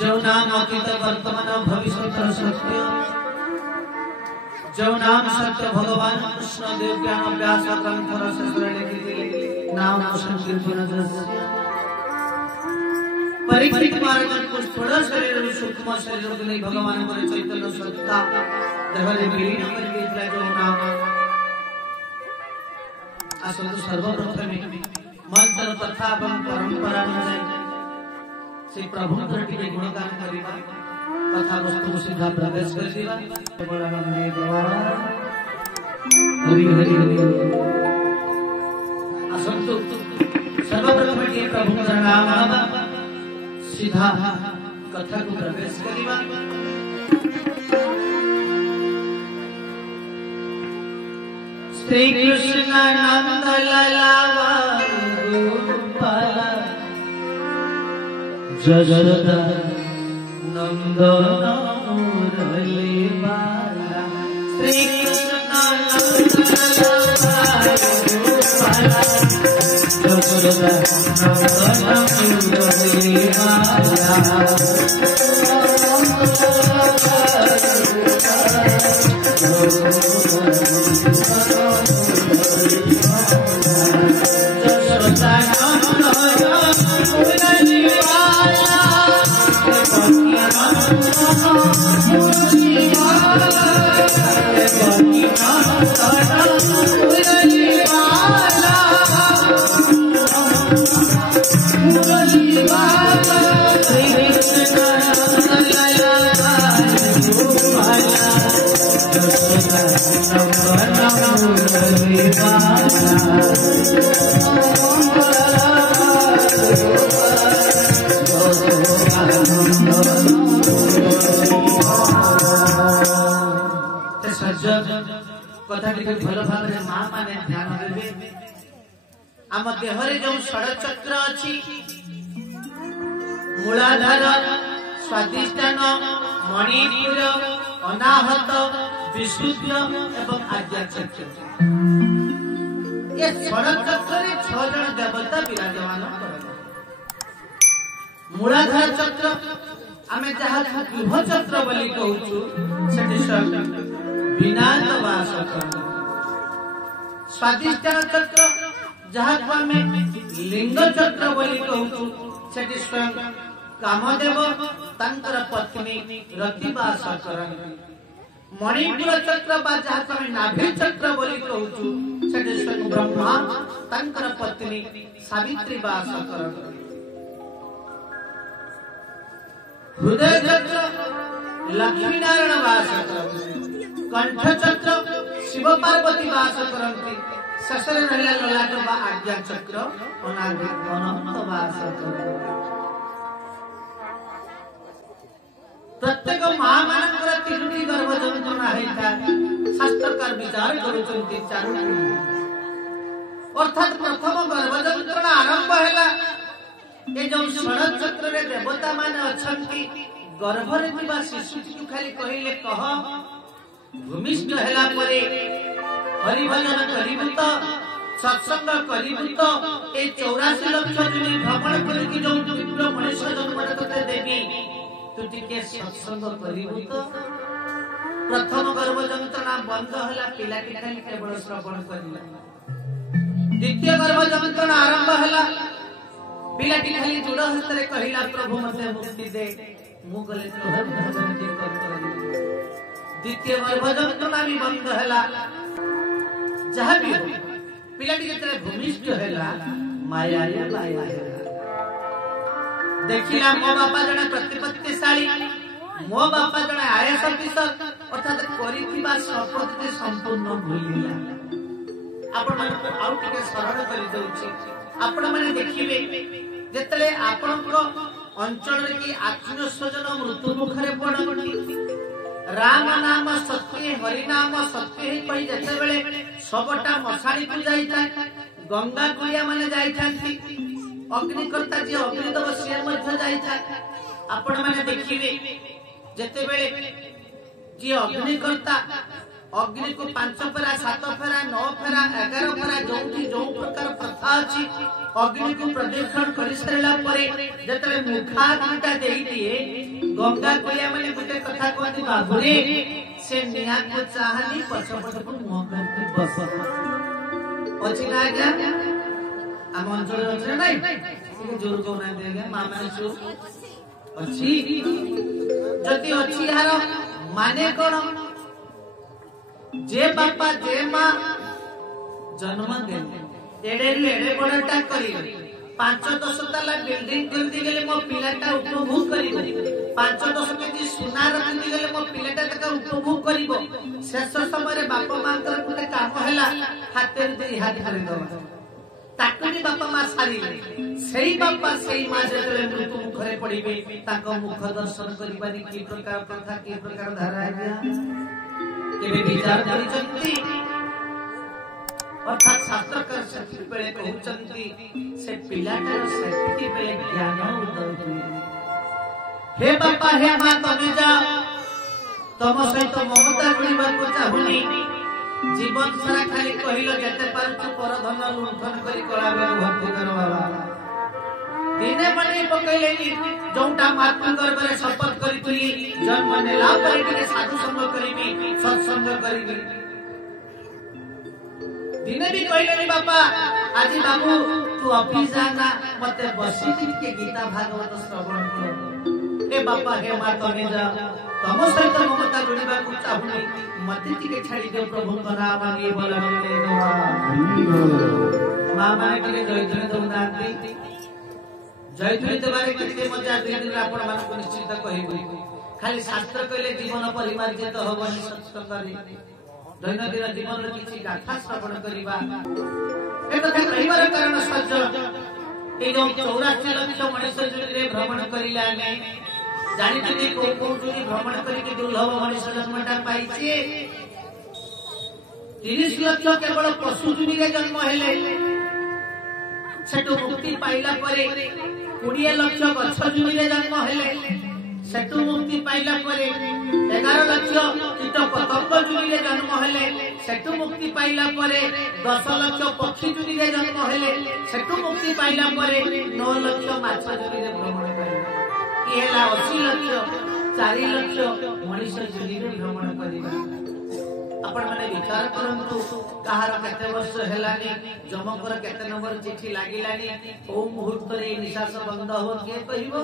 जो नाम अतीत वर्तमान भविष्य सत्य, जो नाम सत्य भगवान कृष्ण देव ज्ञान व्यास ग्रंथ रस लिखिले नाम संकीर्तन परीक्षित महाराज को स्थूल शरीर सूक्ष्म शरीर को नहीं भगवान को चैतन्य सत्ता देहरे विलीन करके जो नाम आसत सर्वप्रथम मंत्र तथा परंपरा अनुसार से प्रभु के गुणगान करिबा कथा वस्तु सीधा प्रवेश कर दिबा बड़ा नंदी द्वारा हरि हरि असंतु सर्वप्रथम ये प्रभु का नाम सीधा कथा को प्रवेश करिबा श्री कृष्ण नंद ललावा गोपाल जशोदा नंदन मुरली बाला श्री कृष्ण नंद ललावा गोपाल जशोदा नंदन मुरली बाला कथा टी भल भाव माँ माने ध्यान देवे आम देहरे जो षडचक्र अच्छी मूलाधार स्वादिष्ठान मणिपुर अनाहत विशुद्ध एवं आज्ञाचक्र ये षडचक्र रे 6 जन देवता विराजमान मूलाधार चक्र आमे जहा गृह चक्र बोली कहूछु सेठी विनाश वास स्वादिष्ठान चक्र जहाँ को आम लिंग चक्र बोली कहूँ सेठी स्वयं कामदेव तांकर पत्नी रतिवास करती मणिपुर चक्र बा जहाँ को नाभि चक्र बोली कहूँ सेठी स्वयं ब्रह्मा तांकर पत्नी सावित्री वास करती हृदय चक्र लक्ष्मी नारायण वास करती कंठ चक्र शिव पार्वती वास करती शशर रहला ललाट बा आज्ञा चक्र अनंत वास करती प्रत्येक मां मानकर तीनोटी गर्भ जंतुना हेता शास्त्रकार विचार करूचंती चारोटी अर्थात प्रथम गर्भ जंतुना आरंभ हैला ए जो षड चक्र रे देवता माने अछंती गर्भ रे दिबा शिशु को खाली कहिले कह भूमिष्ठ हैला परे हरि भजन करिबु तो सत्संग करिबु तो ए 84 लाख जने भ्रमण करके जो दिव्य मनुष्य जन्म तते देवी तू टिके सत्संग करिबु तो प्रथम गर्भ जंत्रणा बंद हैला पिलाटी खाली केवल श्रवण करिला द्वितीय गर्भ जंत्रणा आरंभ हैला पिलाटी खाली जुड़ हस्तरे कहिला प्रभु मते मुक्ति दे मु गले तोहर भजन के कर द्वितीय गर्भ जंत्रणा भी बंद हैला जहाँ भी हो पिलाटी जतरे भूमिष्ठ हैला माया रे माया देखिला मो बापा जने प्रतिपत्तिशाली मो बापा जने आयस अफिसर अर्थात करिथिबा शपथ संपूर्ण भूलिला आपण मन आउ टिके सरल करि दउछि आपण माने देखिबे जेतले आपण को अंचल रे की आत्मीय स्वजन मृत्यु मुखरे पड़ती राम नाम सत्य हरि नाम सत्य ही कहि जते बेले सबटा मसाणी को जाई था गंगा कुलिया माने जाई थांती अग्निकर्ता जे अग्निदेव से मध्य जाई था आपण माने देखिबे जते बेले जे अग्निकर्ता अग्नि को 5 फेरा 7 फेरा 9 फेरा 11 फेरा जो प्रकार प्रथा अछि अग्नि को प्रदक्षिण करि सारला परे जतरे मुखा दुटा देई दिए गंगा कोया माने गुटे कथा कहती बाबुरे से निया को चाहनी पछपट को मुंह करके बस अछि ना आज्ञा हम अंचल अछि नै से जोर को ना देगा मामा सु अछि जति अछि हार माने कोन जे बापा जे मां जन्म देले एडे बड़टा करी 5-10 तला बिल्डिंग करती गेले मो पिलाटा उपभोग करिवो 5-10 केजी सोना रखती गेले मो पिलाटा तक उपभोग करिवो शेष समय रे बापा मांकर गुटे काम हैला हाथे दे हाथ धरि दवा ताकनी बापा मां सारिले सेही बापा सेही मां जेतले मृत्यु मुखरे पड़िबे ताको मुख दर्शन करिबानी की प्रकार कथा की प्रकार धारा है केबे विचार करिसंती अर्थात शास्त्रकार सती बेले कहउचंती से पिलाटार सती बेले ज्ञान उदय हुए हे बापा हे मां तमे जा तम सहित ममता करिबा को चाहुनी जीवन सारा खाली कहिलो जते पारछु पर धन लुंठन करी कलाबे भक्ति करो बाबा दिने बने पकैलेनी जोटा मातृ गर्भरे शपथ करितुली जन्म नेला परे के साधु संग करिबी सत्संग करिबी दिने भी कहले बापा आज बाबू तू ऑफिस जाना मते बसी के गीता भागवत श्रवण कर ए बापा हे मां तमे जा तम सहित ममता जोड़ीबा को चाहुनी मते टिके छाड़ी दे प्रभु का नाम लिए बोलने मां माने के जयधुनी दउनांती जयधुनी देबारे केते मजा दिन आपण मान को निश्चित कहिबो खाली शास्त्र कहले जीवन परिमार्जित होबनी सत्संग दैनंदिन जीवन किछि गाथा श्रवण करिबा ए कथा कहिबार कारण सज ए जो 84 लाख मनुष्य जुरी भ्रमण करिला ने जानि जदि को जुरी भ्रमण करि के दुर्लभ मनुष्य जन्मटा पाइछे 30 लाख केवल पशु जुरी रे जन्म हेले सेटु मुक्ति पाइला परे 20 लाख गछ जुरी रे जन्म हेले सेटु मुक्ति पाइला परे 11 लाख कीट पतंग जुरी रे जन्म हेले सेटु मुक्ति पाइला परे 10 लाख पक्षी जुरी रे जन्म हेले सेटु मुक्ति पाइला परे 9 लाख माछ जुरी रे भ्रमण करिबा की हैला 80 लाख 4 लाख मनुष्य जुरी रे भ्रमण करिबा आपण माने विचार करंतु कहार केते वर्ष हेलानी जमकर केते नंबर चिठी लागिलानी ओ मुहूर्त रे निशास बंद हो के कहिबो